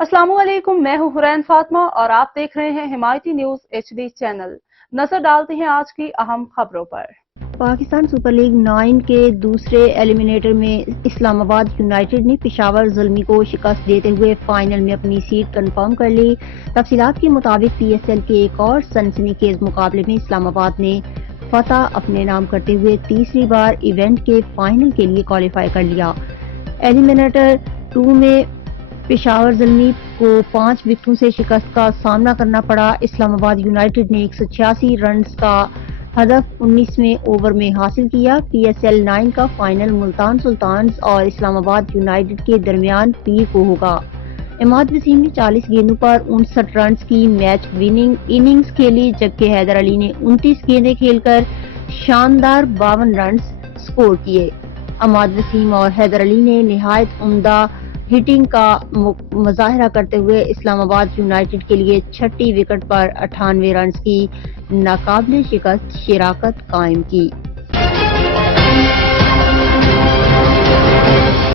अस्सलाम वालेकुम, मैं हूं हुरैन फातिमा और आप देख रहे हैं हिमायती न्यूज HD चैनल। नजर डालते हैं आज की अहम खबरों पर। पाकिस्तान सुपर लीग 9 के दूसरे एलिमिनेटर में इस्लामाबाद यूनाइटेड ने पेशावर ज़ल्मी को शिकस्त देते हुए फाइनल में अपनी सीट कंफर्म कर ली। तफसीलात के मुताबिक PSL के एक और सनसनीखेज मुकाबले में इस्लामाबाद ने फतह अपने नाम करते हुए तीसरी बार इवेंट के फाइनल के लिए क्वालिफाई कर लिया। एलिमिनेटर 2 में पेशावर ज़ल्मी को 5 विकेटों से शिकस्त का सामना करना पड़ा। इस्लामाबाद यूनाइटेड ने 186 रन का हदफ 19वें ओवर में हासिल किया। PSL 9 का फाइनल मुल्तान सुल्तान्स और इस्लामाबाद यूनाइटेड के दरमियान पीर को होगा। इमाद वसीम ने 40 गेंदों पर 59 रन की मैच विनिंग इनिंग्स खेली, जबकि हैदर अली ने 29 गेंदें खेलकर शानदार 52 रन स्कोर किए। इमाद वसीम और हैदर अली ने निहायत उम्दा हिटिंग का मुजाहरा करते हुए इस्लामाबाद यूनाइटेड के लिए छठी विकेट पर 98 रन की नाकाबिले शिकस्त शिराकत कायम की।